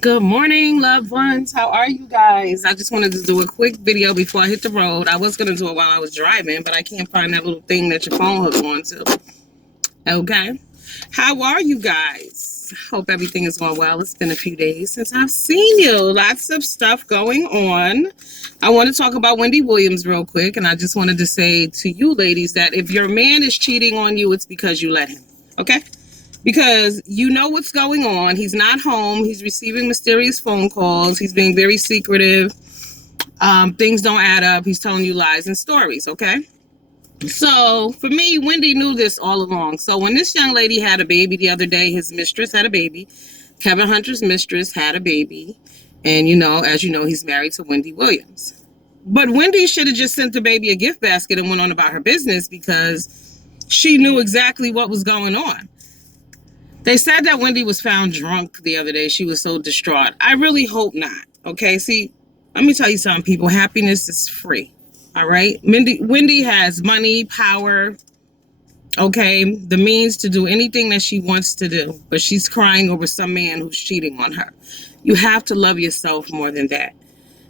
Good morning, loved ones. How are you guys? I just wanted to do a quick video before I hit the road. I was going to do it while I was driving, but I can't find that little thing that your phone hooks onto. Okay. How are you guys? Hope everything is going well. It's been a few days since I've seen you. Lots of stuff going on. I want to talk about Wendy Williams real quick, and I just wanted to say to you ladies that if your man is cheating on you, it's because you let him. Okay? Because you know what's going on. He's not home. He's receiving mysterious phone calls. He's being very secretive. Things don't add up. He's telling you lies and stories, okay? So for me, Wendy knew this all along. So when this young lady had a baby the other day, his mistress had a baby. Kevin Hunter's mistress had a baby. And, as you know, he's married to Wendy Williams. But Wendy should have just sent the baby a gift basket and went on about her business because she knew exactly what was going on. They said that Wendy was found drunk the other day. She was so distraught. I really hope not. Okay, see, let me tell you something, people. Happiness is free. All right? Wendy has money, power, okay, the means to do anything that she wants to do. But she's crying over some man who's cheating on her. You have to love yourself more than that.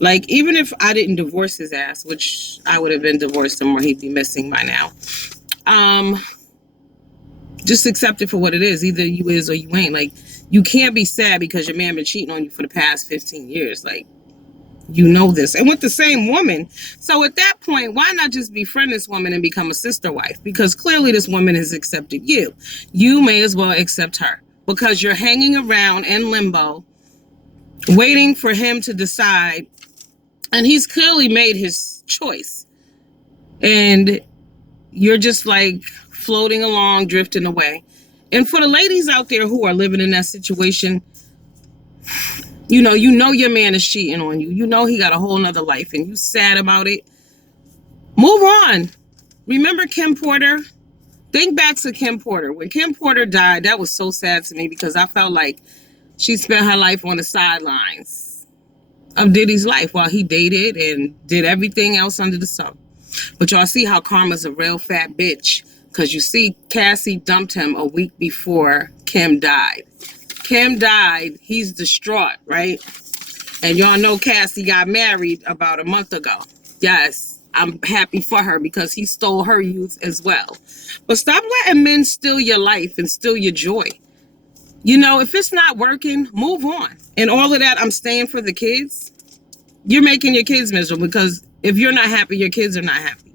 Like, even if I didn't divorce his ass, which I would have been divorced him or he'd be missing by now. Just accept it for what it is. Either you is or you ain't. Like, you can't be sad because your man been cheating on you for the past 15 years. Like, you know this. And with the same woman. So at that point, why not just befriend this woman and become a sister wife? Because clearly this woman has accepted you. You may as well accept her. Because you're hanging around in limbo, waiting for him to decide. And he's clearly made his choice. And you're just like floating along, drifting away. And for the ladies out there who are living in that situation, you know your man is cheating on you. You know he got a whole nother life and you sad about it. Move on. Remember Kim Porter? Think back to Kim Porter. When Kim Porter died, that was so sad to me because I felt like she spent her life on the sidelines of Diddy's life while he dated and did everything else under the sun. But y'all see how Karma's a real fat bitch. Because you see, Cassie dumped him a week before Kim died. Kim died. He's distraught, right? And y'all know Cassie got married about a month ago. Yes, I'm happy for her because he stole her youth as well. But stop letting men steal your life and steal your joy. If it's not working, move on. And all of that, I'm staying for the kids. You're making your kids miserable because if you're not happy, your kids are not happy.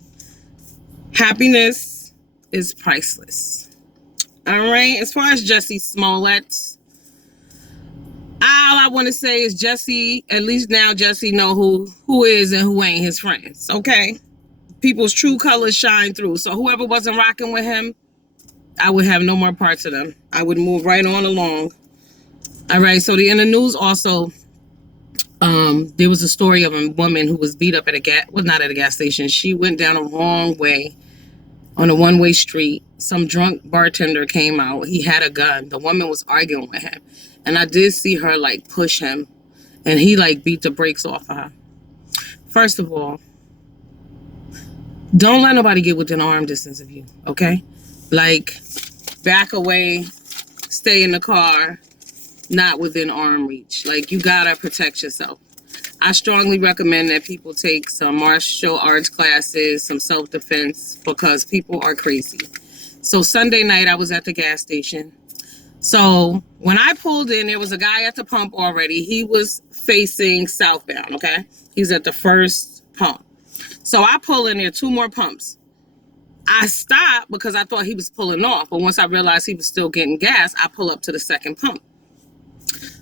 Happiness is priceless. All right. As far as Jussie Smollett, all I want to say is Jussie, at least now Jussie know who is and who ain't his friends. Okay. People's true colors shine through. So whoever wasn't rocking with him, I would have no more parts of them. I would move right on along. All right. So in the news also, there was a story of a woman who was beat up at not at a gas station. She went down a wrong way on a one-way street. Some drunk bartender came out. He had a gun. The woman was arguing with him. And I did see her push him. And he beat the brakes off of her. First of all, don't let nobody get within arm distance of you, okay? Back away, stay in the car, not within arm reach. You gotta protect yourself. I strongly recommend that people take some martial arts classes, some self-defense, because people are crazy. So Sunday night, I was at the gas station. So when I pulled in, there was a guy at the pump already. He was facing southbound, okay? He's at the first pump. So I pull in there, 2 more pumps. I stopped because I thought he was pulling off. But once I realized he was still getting gas, I pull up to the second pump.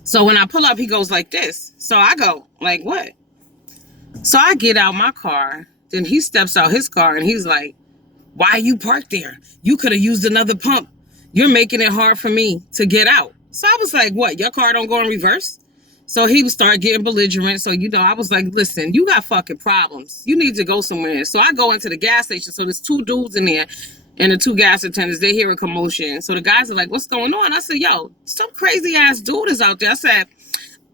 So when I pull up, he goes like this. So I go, what? So I get out my car. Then he steps out his car and he's like, why you parked there? You could have used another pump. You're making it hard for me to get out. So I was like, what? Your car don't go in reverse? So he would start getting belligerent. So, I was like, listen, you got fucking problems. You need to go somewhere. So I go into the gas station. So there's 2 dudes in there. And the 2 gas attendants, they hear a commotion. So the guys are like, what's going on? I said, yo, some crazy ass dude is out there. I said,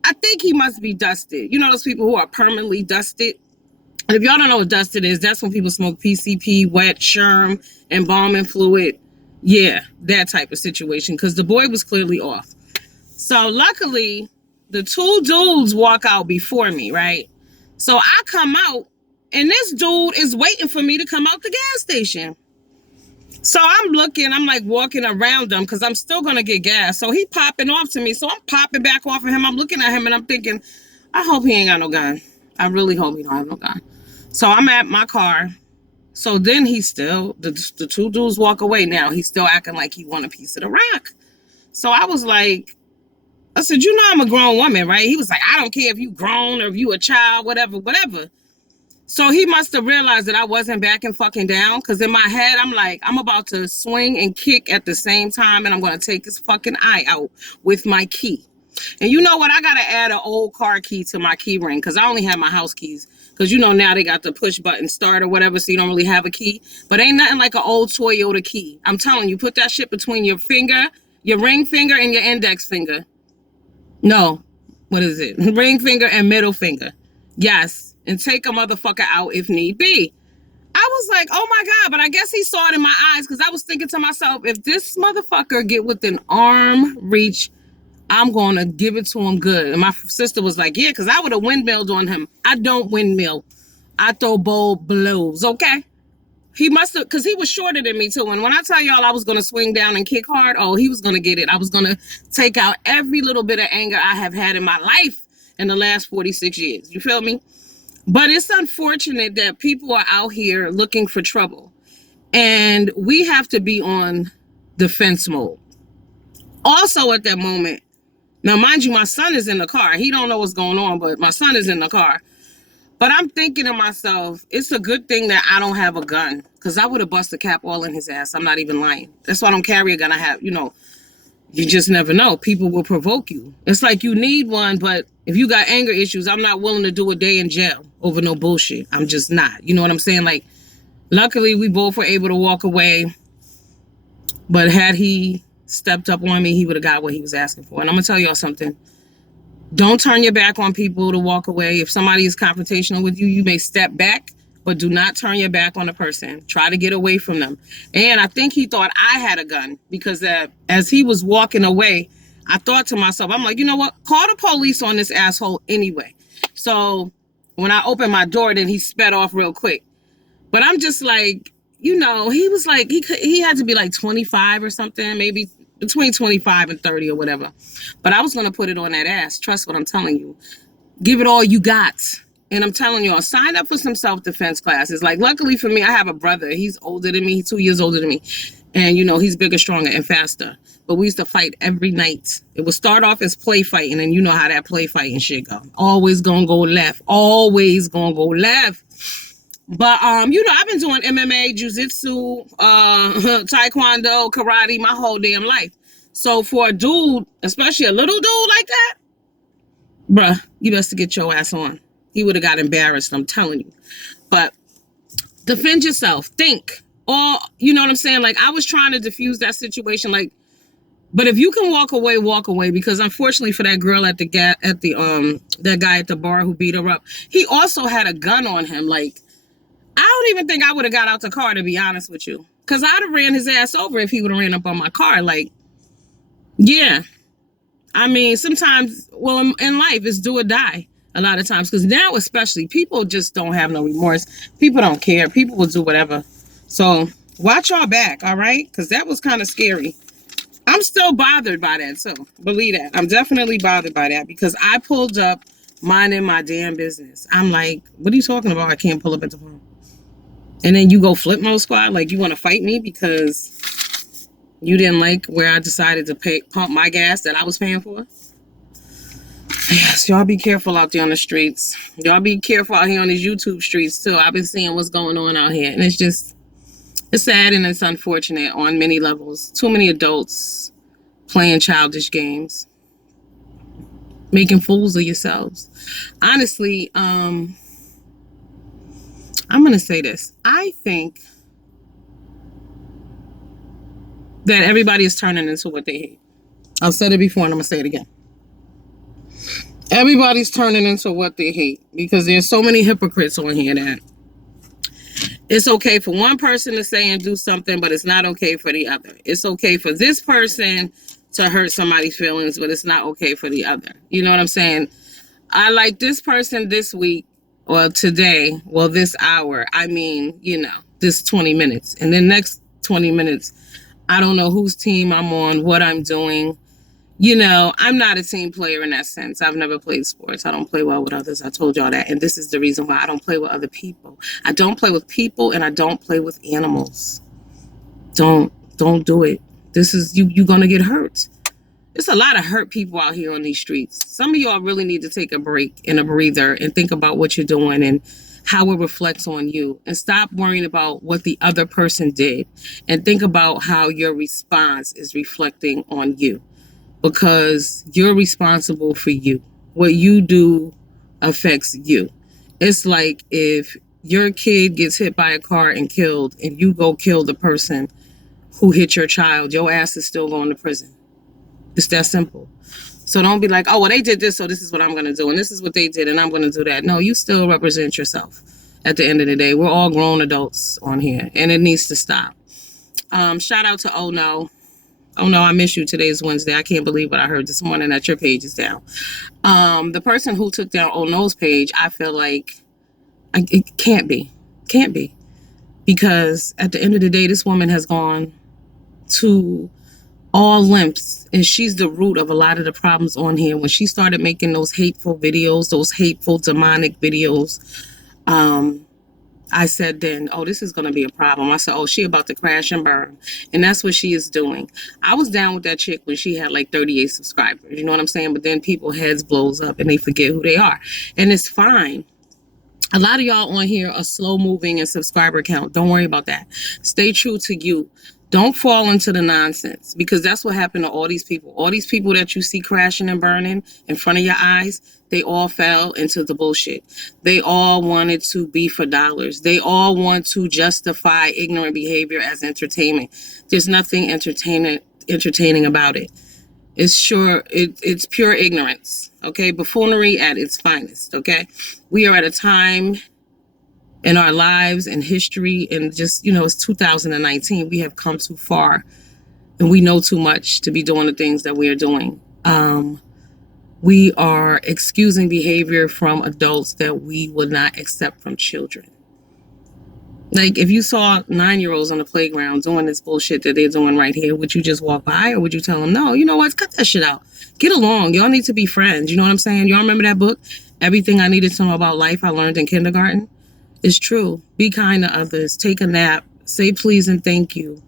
I think he must be dusted. You know those people who are permanently dusted? And if y'all don't know what dusted is, that's when people smoke PCP, wet, sherm, embalming fluid. Yeah, that type of situation. Because the boy was clearly off. So luckily, the two dudes walk out before me, right? So I come out, and this dude is waiting for me to come out the gas station. So I'm looking, I'm like walking around him because I'm still going to get gas. So he popping off to me. So I'm popping back off of him. I'm looking at him and I'm thinking, I hope he ain't got no gun. I really hope he don't have no gun. So I'm at my car. So then he still, the two dudes walk away now. He's still acting like he want a piece of the rock. So I was like, I said, you know I'm a grown woman, right? He was like, I don't care if you grown or if you a child, whatever. So he must have realized that I wasn't backing fucking down, because in my head, I'm like, I'm about to swing and kick at the same time, and I'm going to take his fucking eye out with my key. And you know what? I got to add an old car key to my key ring, because I only have my house keys. Because you know now they got the push button start or whatever, so you don't really have a key. But ain't nothing like an old Toyota key. I'm telling you, put that shit between your finger, your ring finger, and your index finger. No, what is it? Ring finger and middle finger. Yes, and take a motherfucker out if need be. I was like, oh my God, but I guess he saw it in my eyes, because I was thinking to myself, if this motherfucker get within arm reach, I'm going to give it to him good. And my sister was like, yeah, because I would have windmilled on him. I don't windmill. I throw bold blows, okay? He must have, because he was shorter than me too. And when I tell y'all I was going to swing down and kick hard, oh, he was going to get it. I was going to take out every little bit of anger I have had in my life in the last 46 years. You feel me? But it's unfortunate that people are out here looking for trouble. And we have to be on defense mode. Also at that moment, now mind you, my son is in the car. He don't know what's going on, but my son is in the car. But I'm thinking to myself, it's a good thing that I don't have a gun, because I would have busted cap all in his ass. I'm not even lying. That's why I don't carry a gun. I have, you just never know. People will provoke you. It's like you need one, but if you got anger issues, I'm not willing to do a day in jail over no bullshit. I'm just not. You know what I'm saying? Like, luckily, we both were able to walk away. But had he stepped up on me, he would have got what he was asking for. And I'm going to tell y'all something. Don't turn your back on people to walk away. If somebody is confrontational with you, you may step back, but do not turn your back on a person. Try to get away from them. And I think he thought I had a gun, because as he was walking away, I thought to myself, I'm like, you know what? Call the police on this asshole anyway. So when I opened my door, then he sped off real quick. But I'm just like, he was like, he had to be like 25 or something, maybe between 25 and 30 or whatever. But I was going to put it on that ass. Trust what I'm telling you. Give it all you got. And I'm telling y'all, sign up for some self-defense classes. Like, luckily for me, I have a brother. He's older than me. He's 2 years older than me. And, he's bigger, stronger, and faster. But we used to fight every night. It would start off as play fighting, and you know how that play fighting shit go. Always gonna go left. Always gonna go left. But, I've been doing MMA, jiu-jitsu, taekwondo, karate my whole damn life. So for a dude, especially a little dude like that, bruh, you best to get your ass on. He would have got embarrassed, I'm telling you. But defend yourself. Think. Or, you know what I'm saying? Like, I was trying to diffuse that situation. Like, but if you can walk away, because unfortunately for that girl that guy at the bar who beat her up, he also had a gun on him. Like, I don't even think I would have got out the car, to be honest with you. Because I'd have ran his ass over if he would have ran up on my car. Like, yeah. I mean, sometimes, well, in life, it's do or die a lot of times. Because now especially, people just don't have no remorse. People don't care. People will do whatever. So watch your back, all right? Because that was kind of scary. I'm still bothered by that, so believe that. I'm definitely bothered by that, because I pulled up minding my damn business. I'm like, what are you talking about? I can't pull up at the phone. And then you go flip mode squad, like you want to fight me because you didn't like where I decided to pump my gas that I was paying for? Yes, y'all be careful out there on the streets. Y'all be careful out here on these YouTube streets too. I've been seeing what's going on out here, and it's sad and it's unfortunate on many levels. Too many adults playing childish games, making fools of yourselves. Honestly, I'm going to say this. I think that everybody is turning into what they hate. I've said it before and I'm going to say it again. Everybody's turning into what they hate, because there's so many hypocrites on here that it's okay for one person to say and do something, but it's not okay for the other. It's okay for this person to hurt somebody's feelings, but it's not okay for the other. You know what I'm saying? I like this person this week, well, today, well, this hour. I mean, this 20 minutes. And then next 20 minutes, I don't know whose team I'm on, what I'm doing. I'm not a team player in that sense. I've never played sports. I don't play well with others. I told y'all that. And this is the reason why I don't play with other people. I don't play with people and I don't play with animals. Don't do it. This is, you're going to get hurt. There's a lot of hurt people out here on these streets. Some of y'all really need to take a break and a breather and think about what you're doing and how it reflects on you, and stop worrying about what the other person did and think about how your response is reflecting on you, because you're responsible for you. What you do affects you. It's like if your kid gets hit by a car and killed and you go kill the person who hit your child, your ass is still going to prison. It's that simple. So don't be like, oh, well, they did this, so this is what I'm going to do. And this is what they did, and I'm going to do that. No, you still represent yourself at the end of the day. We're all grown adults on here, and it needs to stop. Shout out to Oh No. Oh No, I miss you. Today's Wednesday. I can't believe what I heard this morning that your page is down. The person who took down Oh No's page, I feel like it can't be. Can't be. Because at the end of the day, this woman has gone to all lengths, and she's the root of a lot of the problems on here. When she started making those hateful videos, those hateful demonic videos, I said then, oh, this is going to be a problem. I said, oh, she about to crash and burn. And that's what she is doing. I was down with that chick when she had like 38 subscribers. You know what I'm saying? But then people heads blows up and they forget who they are. And it's fine. A lot of y'all on here are slow moving in subscriber count. Don't worry about that. Stay true to you. Don't fall into the nonsense, because that's what happened to all these people. All these people that you see crashing and burning in front of your eyes, they all fell into the bullshit. They all wanted to be for dollars. They all want to justify ignorant behavior as entertainment. There's nothing entertaining about it. It's pure ignorance. Okay, buffoonery at its finest. Okay, we are at a time in our lives and history, and just, it's 2019. We have come too far, and we know too much to be doing the things that we are doing. We are excusing behavior from adults that we would not accept from children. Like, if you saw 9-year-olds on the playground doing this bullshit that they're doing right here, would you just walk by, or would you tell them, no, you know what, cut that shit out. Get along. Y'all need to be friends. You know what I'm saying? Y'all remember that book, Everything I Needed to Know About Life I Learned in Kindergarten? It's true. Be kind to others. Take a nap. Say please and thank you.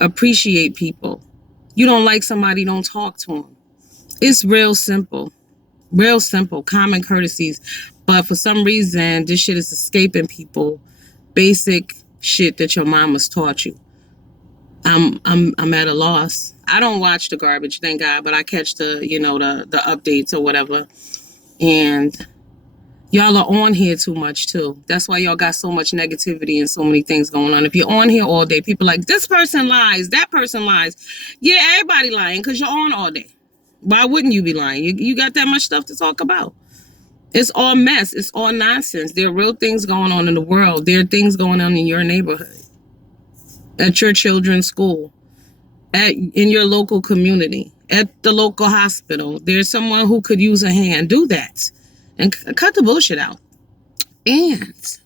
Appreciate people. You don't like somebody, don't talk to them. It's real simple. Real simple. Common courtesies. But for some reason, this shit is escaping people. Basic shit that your mama's taught you. I'm at a loss. I don't watch the garbage, thank God, but I catch the updates or whatever. And y'all are on here too much too. That's why y'all got so much negativity and so many things going on. If you're on here all day, people like, this person lies, that person lies. Yeah, everybody lying because you're on all day. Why wouldn't you be lying? You got that much stuff to talk about. It's all mess. It's all nonsense. There are real things going on in the world. There are things going on in your neighborhood, at your children's school, in your local community, at the local hospital. There's someone who could use a hand. Do that and cut the bullshit out. And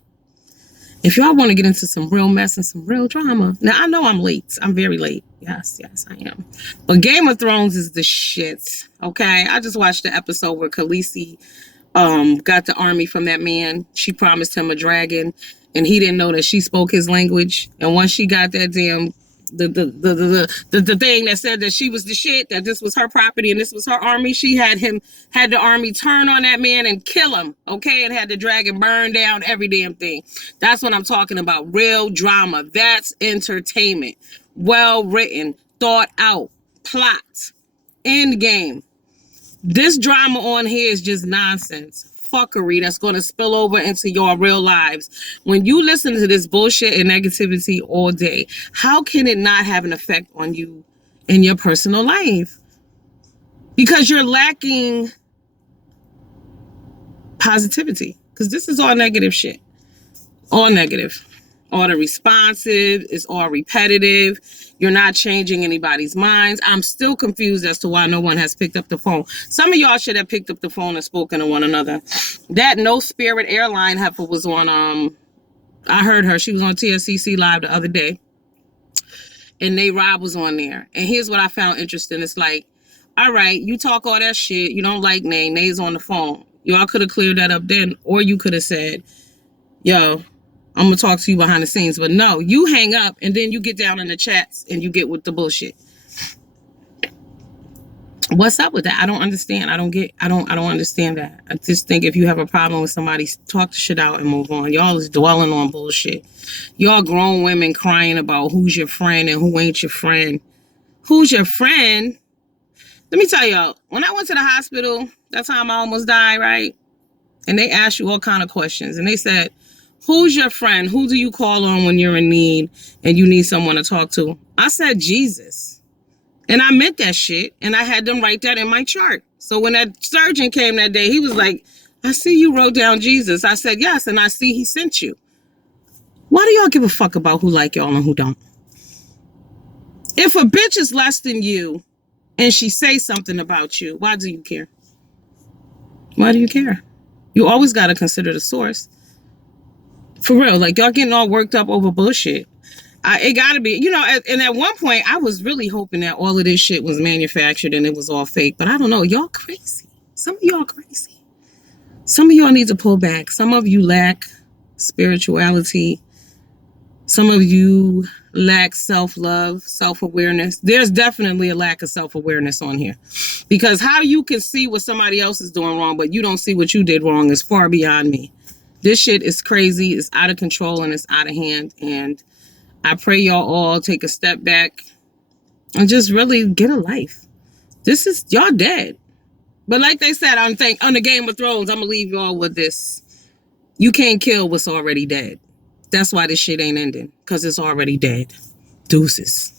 if y'all want to get into some real mess and some real drama, now I know I'm late. I'm very late. Yes, I am. But Game of Thrones is the shit. Okay, I just watched the episode where Khaleesi got the army from that man. She promised him a dragon, and he didn't know that she spoke his language. And once she got that damn the thing that said that she was the shit, that this was her property and this was her army, she had the army turn on that man and kill him, okay, and had the dragon burn down every damn thing. That's what I'm talking about. Real drama. That's entertainment. Well written, thought out, plot, end game. This drama on here is just nonsense. Fuckery that's going to spill over into your real lives. When you listen to this bullshit and negativity all day, how can it not have an effect on you in your personal life? Because you're lacking positivity. Because this is all negative shit. All negative. All the responsive. It's all repetitive. You're not changing anybody's minds. I'm still confused as to why no one has picked up the phone. Some of y'all should have picked up the phone and spoken to one another. That No Spirit airline heifer was on, I heard her. She was on TSCC Live the other day. And Nate Robb was on there. And here's what I found interesting. It's like, all right, you talk all that shit. You don't like Nate. Nate's on the phone. Y'all could have cleared that up then. Or you could have said, yo, I'm going to talk to you behind the scenes. But no, you hang up and then you get down in the chats and you get with the bullshit. What's up with that? I don't understand. I don't understand that. I just think if you have a problem with somebody, talk the shit out and move on. Y'all is dwelling on bullshit. Y'all grown women crying about who's your friend and who ain't your friend. Who's your friend? Let me tell y'all, when I went to the hospital, that time I almost died, right? And they asked you all kind of questions. And they said, who's your friend? Who do you call on when you're in need and you need someone to talk to? I said, Jesus. And I meant that shit. And I had them write that in my chart. So when that surgeon came that day, he was like, I see you wrote down Jesus. I said, yes. And I see he sent you. Why do y'all give a fuck about who like y'all and who don't? If a bitch is less than you and she says something about you, why do you care? Why do you care? You always got to consider the source. For real, like y'all getting all worked up over bullshit. It got to be, you know, and at one point I was really hoping that all of this shit was manufactured and it was all fake. But I don't know. Y'all crazy. Some of y'all crazy. Some of y'all need to pull back. Some of you lack spirituality. Some of you lack self-love, self-awareness. There's definitely a lack of self-awareness on here. Because how you can see what somebody else is doing wrong, but you don't see what you did wrong is far beyond me. This shit is crazy. It's out of control and it's out of hand. And I pray y'all all take a step back and just really get a life. This is, y'all dead. But like they said on the Game of Thrones, I'm going to leave y'all with this. You can't kill what's already dead. That's why this shit ain't ending. Because it's already dead. Deuces.